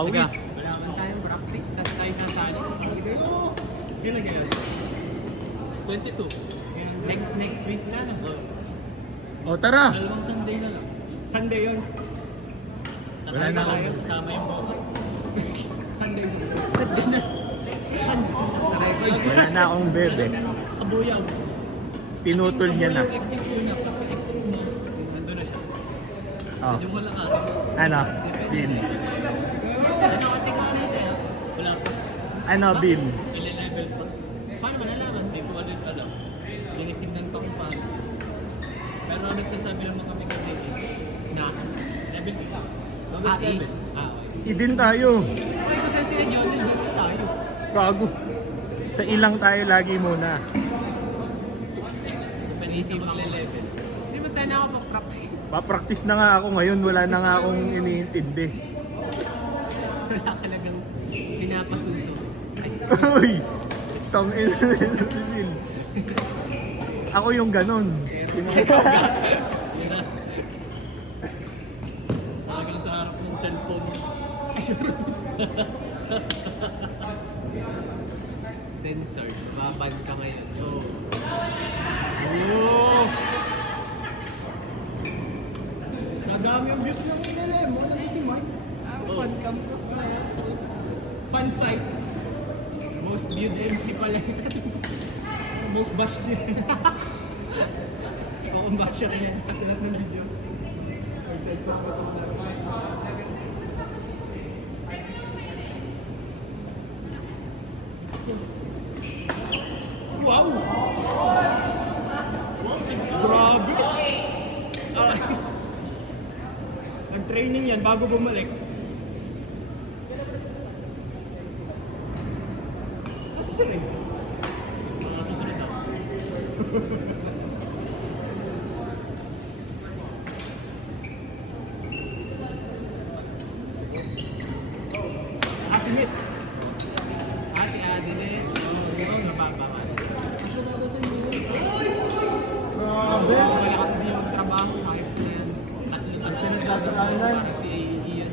Bawi. Wala naman tayong practice, tapos tayo sasali. Kailan kaya? 22. Next week na no? O tara. Dalawang Sunday na lang. Sunday yun. Wala na ako. Tayo, sama yung bukas. Sunday. Wala na akong bebe. Kabuyaw. Pinutol niya na. Yung exit ko na, pag exit mo, nandun na siya. Oh. Yung wala ka. Ano? Bin. Ano ka tingnan na siya? Wala pa. Ano, Bin? Ile-level pa. Paano malalaman? Hindi ko rin alam. Tinitignan pa kung paano. Pero nagsasabi lang kami kasi na level 2. Lowest level. Idin tayo. Ay, kasi sila yun, hindi tayo. Gago. Sa ilang tayo lagi muna. Pwede siya magle-level. Hindi mo tayo nakapag-practice. Papractice na nga ako ngayon. Wala na nga akong iniintindi. Wala ka nagang pinapasuso. Uy! Tong Bin. Ako yung ganon. Yun na. Talagang sa harap ng cellphone. Ay, sorry. Censored. Baban ka ngayon. Oh. Oh! Nadami ang views ng LLM. Ano na si Mike? Fan cam ko. Fan site. Most viewed MC pala. Most bash din. Ikaw ang basher niya. Lahat ng video. Mag-cellphone ko ito. Wow! Grabe! Nag-training yan bago bumalik. Kasi sila eh. Mga susunod ako. Asinit. Si Adelaide. Oo, nababangan. Grabe! Wala kasi di yung trabaho. Kahit na yan. At pinagdadaanan. para si Ian.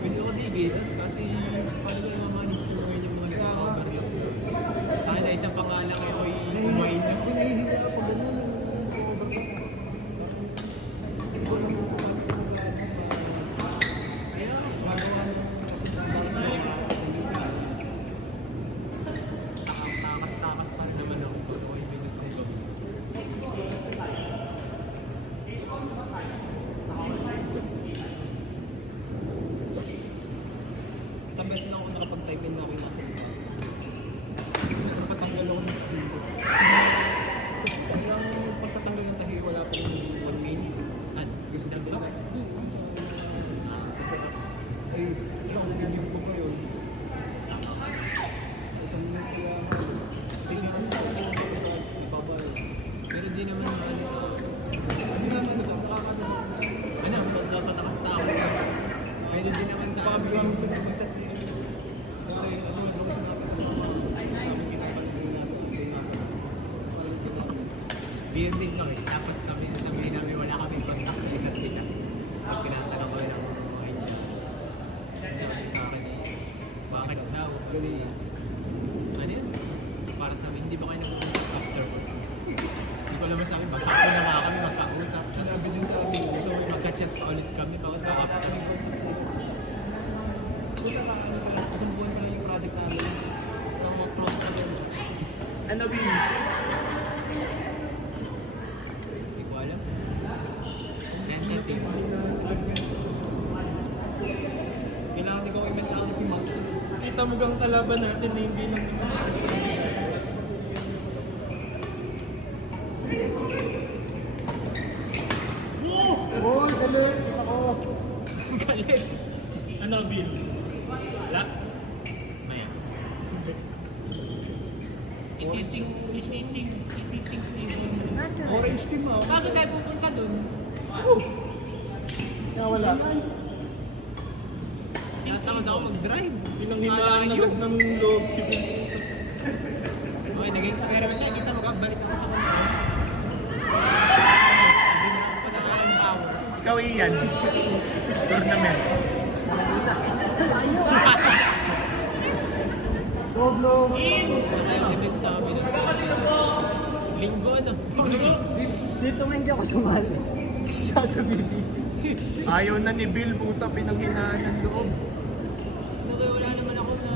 Gusto ko digit. Kasi paano ko naman-manage yung mga yung mga nag-cover yun. Tayo na isang pangalan kayo ay kumain nyo. Hinahihiya ako ganun. Kaya, takas-takas pa rin naman ako. Gusto ko yung gusto kong gawin. Isang beses na ako nakapag-type in na ako yung nasa iba. Nakatanggal ako ng tahi. Ang pagtatanggal ng tahi, wala pa rin 1 minute. At gusto na ba? Ay, ilang videos ko pa yun. Isang minute kaya tingin ko sa ads, ibabayo. Pero di naman maalis ako. Hindi naman sa nakakano. Ano, dapat takas-takas. Pero di naman sa Sabi ko namin sa mag-chat niya. Dari, ano yung gusto natin sa sabi kinapal ko nasa nasa. BND kami. Tapos kami sabihin namin wala kami contact sa isa't isa. Pag pinatanong ko ng mga inyo. Sabi sa akin eh, bakit daw? Ano yun? Para sa amin, hindi ba kayo nag-uusap after work? Hindi ko naman sabi, magkakaroon na nga kami magkausap. Sinabi din sa amin. So, magka-chat pa ulit kami. Bakit daw after kami contact sa isa't isa? Puta ka, ano pa lang, isang buwan pa lang yung project namin. Ang mga close na yun. Ano, Bin? Hindi ko alam. Tentative. Kailangan ikaw i-mentality match. Kita mo gang kalaban natin na hindi lang Oh, galing! Kita ko! Galit. Ano, Bin? Wala? Maya. Ititing. Orange team ah. Bakit tayo pupunta dun? Oh! Kaya wala. Tinatamad ako mag-drive. Pinanghinaan agad ng loob si Bin. Okay, nag-experiment na. Kita magkabalik ako sa mga. Hindi mo na ako pag-aaral ng tao. Ikaw Ian. Tournament. Soblo. Naka-event sa amin. Linggo ano? Dito nga hindi ako sumali. Siya sa BBC. Ayaw na ni Bill, puta, pinanghinaan ng loob. Wala naman ako na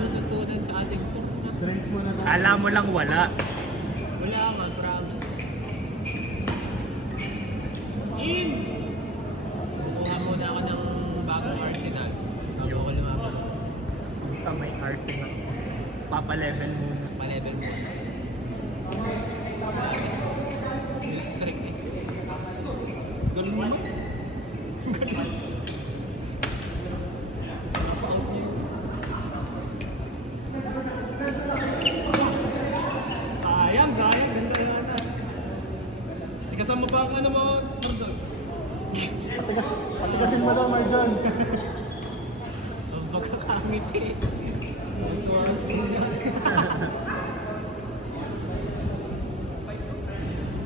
natutunan sa ating tour. Drinks mo na to. Alam mo lang wala. Wala nga, promise. Kukuha muna ako ng bagong arsenal. Bago ako lumaban. Puta, may arsenal. Papa-level muna. Pa-level muna. Yung strict eh. Ganun mo. Sayang. Ganda na. Kasama pa ang ano mo, Marjon. Patigasin mo daw, Marjon. Magkakangit eh.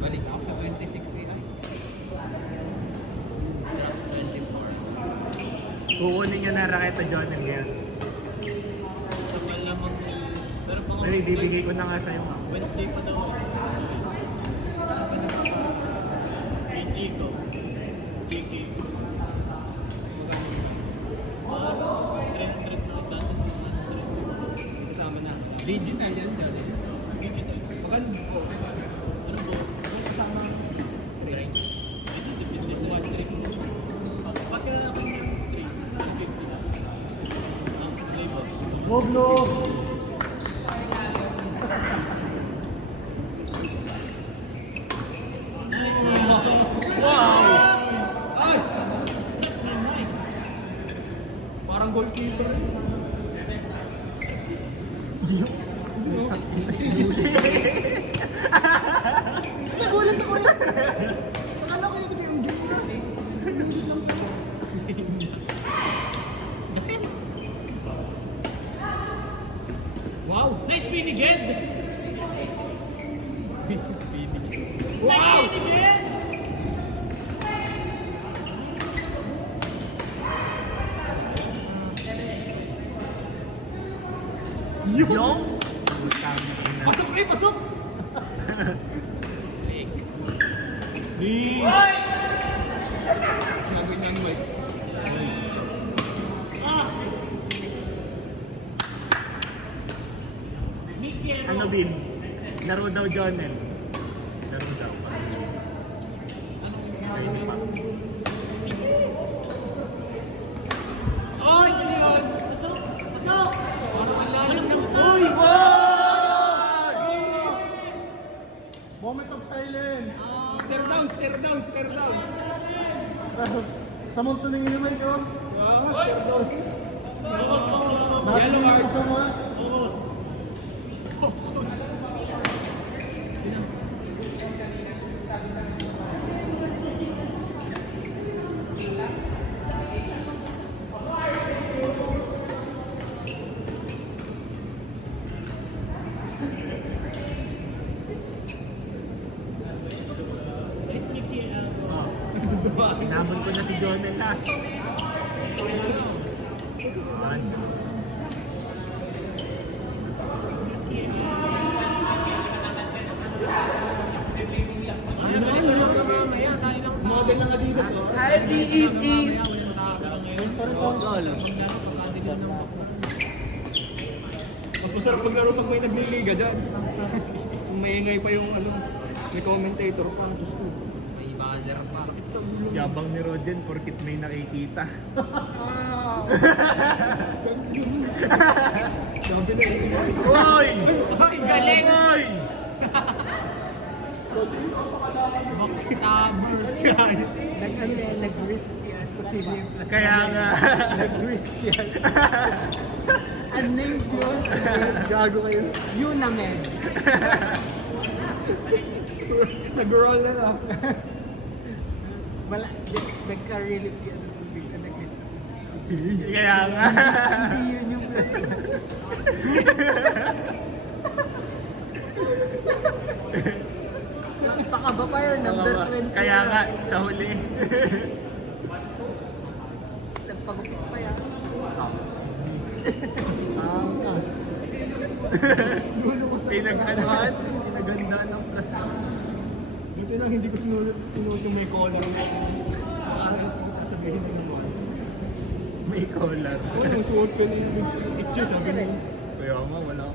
Balik ako sa 26 eh. Ay. 24. Kukunin niya na raketa John and yan. Sa malamang pero pang Ay, bibigay ko na nga sa'yo. Wednesday pa daw. Kay Chico. Chiki. 300 na ito. Kasama na. Digital yan dyan. Digital. Magkano? Ano po? Kasama. Straight. Digital. Pati na ako ng straight. 150 lang. Ang flavor. Soblo. Ay! Parang goalkeeper. Nagulat ako yan. Akala ko yung game na. Hindi lang to. Wow! Nice piniged! Wow! Yung? Pasok eh, pasok! Please! Gagawin ng way. Ano Bill? Laro daw Jonel. Laro daw. Ayun pa. Ay! Ano yun? Pasok! Parang ang lalim ng... Uy! Wow! Moment of silence! Stare down, stare down, stare down! Sa multo ng inumay ko. Stare down. Yellow card. Kasama. Nice Mickey. Inabot ko na si Jonel ha. Yan. Model ng Adidas. Oh. Mas masarap maglaro pag may nagliliga dyan. Kung maingay pa yung ano, may commentator pa. Diyos ko. May buzzer pa. Sakit sa ulo. Yabang ni Rogen porkit may nakikita. Sabi na ingay. Uy! Ay, galing! Uy! Backstabber. Nag-risk yan. Kung sino yung plus. Kaya nga. Nag-risk yan. Unnamed yun. Gago kayo. Yun na men. Nag-roll na lang. Wala. Nagka-relief yan. Hindi ka nag-list na Kaya nga. Hindi yun yung plus one. Pakaba pa yun, number 20. Kaya nga, sa huli. Nagpagupit pa yan. Angkas. Gulo ko sa Pinag-anuhan, pinagandaan ng plasma. Buti lang hindi ko sinunod yung may collar. Ayaw ko sabihin na naman. May collar. Oo, nasuot ko na yung picture, sabi mo. Kaya nga, wala.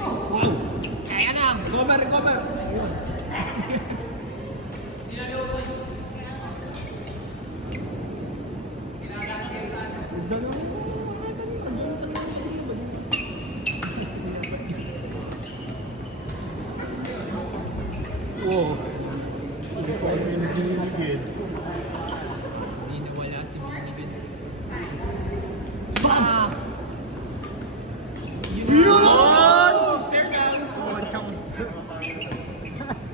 Wow! Kaya na! Cover, cover! Ayun. Wow. Hindi ko alam yung binibigyan. Hindi nawala si Minigan. Ah! Yun! Fair down!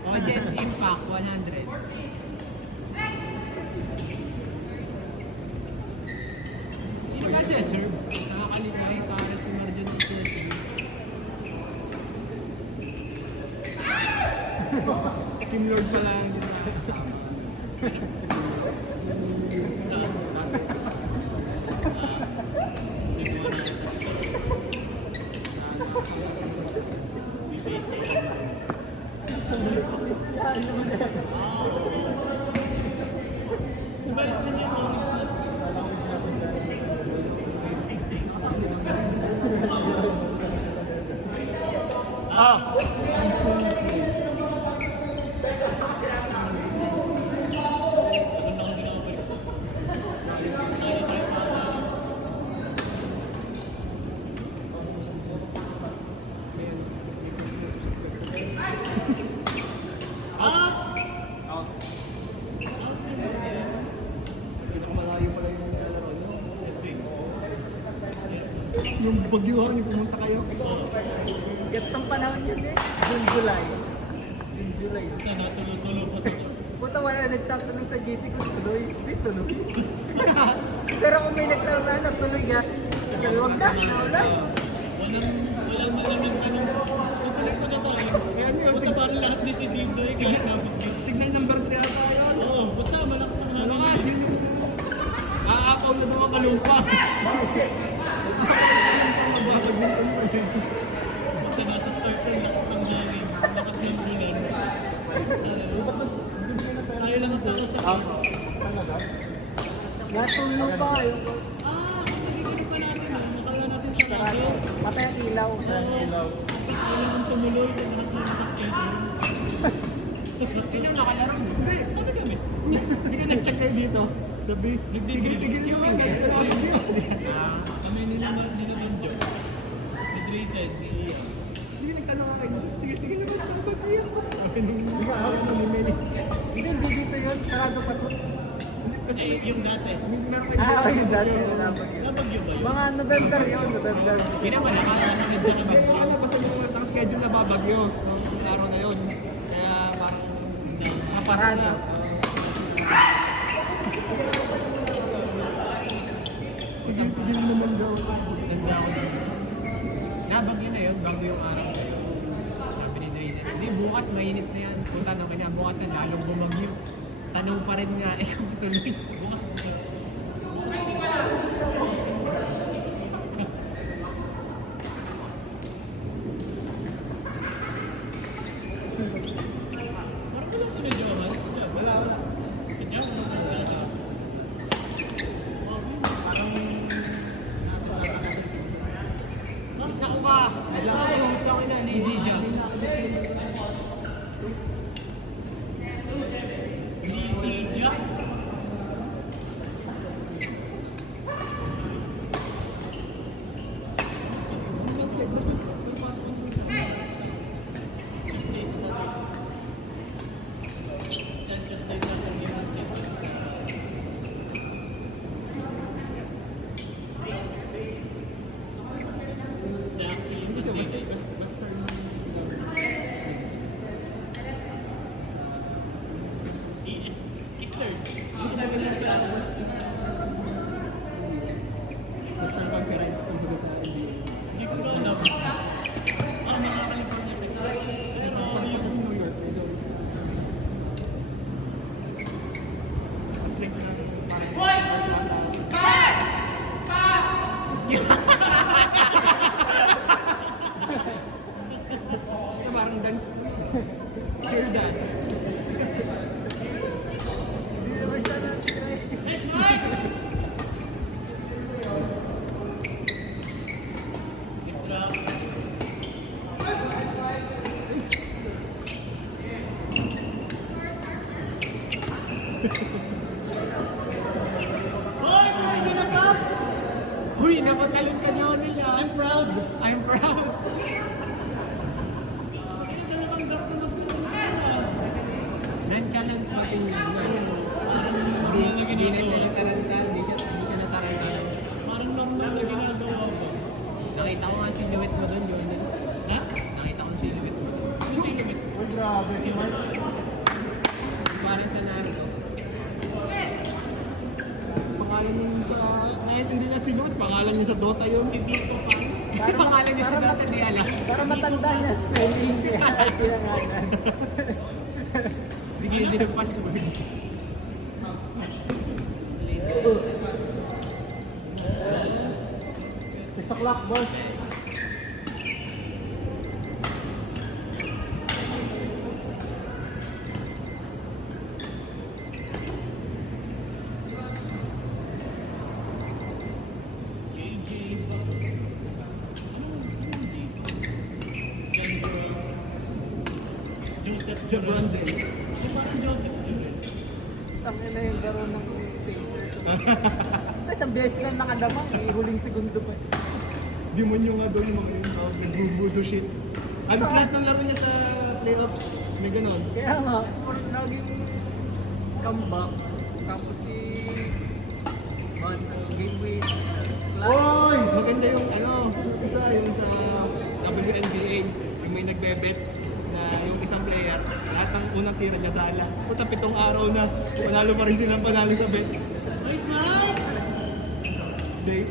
Audience Impact 100. Sino ba siya, sir? Nakakalikay para si Marjan ng Chelsea. Skim Lord pala ang ginagawa. Ah! Yung bagyuhan, yung pumunta kayo. Gantong panahon yun eh. June, July. June, July. Sana tulo-tulo pa sa Puta, wala nagtatanong sa GC kung tuloy. Hindi tuloy. Pero kung may nagtanong na, tuloy ka. Kasi huwag na, naulan. Walang malamang tanong. Tutuloy pa ka pa rin. Kaya yun, Basta parang lahat ni si Dindo eh. Kahit nabigyan. signal number 3 ata yun. Oo, basta malakas ang hangin. Malakas, yun yung... Aakaw na daw ang kalumpa. Mababagminton pa rin. Basta nasa starter, lakas ng hangin. Lakas ng ulan. Tayo lang ang takas sa Natulog pa kayo. Nagiging pa natin. Nakala natin sa radyo. Patay ang ilaw. Kailan kang tumuloy sa lahat ng nakaschedule. Sino nakalaro? Hindi. Ano kami? Hindi ka nag-check kayo dito. Sabi, tigil naman. Ganito na ako dito. Kami nila Binjo. Ni Drayson, ni Ian. Hindi nagtanong ako dito. Tigil naman. Saan ba kayo? Sabi nung hawak mo ni Meli. Hindi dito yun. Sarado pa to. Kasi Yung dati. meron kayo. Ayun dati. Nabag yun. Nabagyo ba yun? Mga November yun, November. Hindi naman, nakakasin dyan kami. Ano, basta yung naka-schedule na babagyo. Sa araw na yun. Kaya parang napasa na. Tigil naman daw. Ganda ako doon. Nabagyo na yun, bago yung araw na yun. Sabi ni Drayson, hindi, bukas mainit na yan. Punta naman niya, bukas na lalong bumagyo. Tanong pa rin nga, eh, kung tuloy. Bukas na. Parang walang sinadya man. Wala. Sadya mo naman wala. Parang naku ka! Naku ka! Easy siya. Easy siya. Huy, napatalon ka niyo nila. I'm proud. I'm proud. Nonchalant natin yun. Hindi na siya nataranta. Hindi siya nataranta. Parang normal na ginagawa ko. Nakita ko nga silhouette mo doon, Jordan. Ha? Nakita ko silhouette mo doon. Uy, grabe. Parang sa Naruto. Pangalan niya sa... Ngayon hindi na sinuot. Pangalan niya sa Dota yun. Si Vito pa. Pangalan niya sa data, di alam. Para matanda niya spelling kaya pinangalan. Bigyan din ng password. 6 o'clock, boss. Jebron James. Tangin na yung garo ng Pacers. Isang beses lang nakadamang, huling segundo pa. Demonyo nga doon yung mga nagbubudo shit. Alos lahat ng laro niya sa playoffs. May ganon. Kaya nga, naging comeback. Tapos si game win. Oy! Maganda yung isa yung sa WNBA. Yung may nagbebet na yung isang player, lahat ng unang tira niya sala. Puta 7 araw na, panalo pa rin silang panalo sa bet. Nice man! They,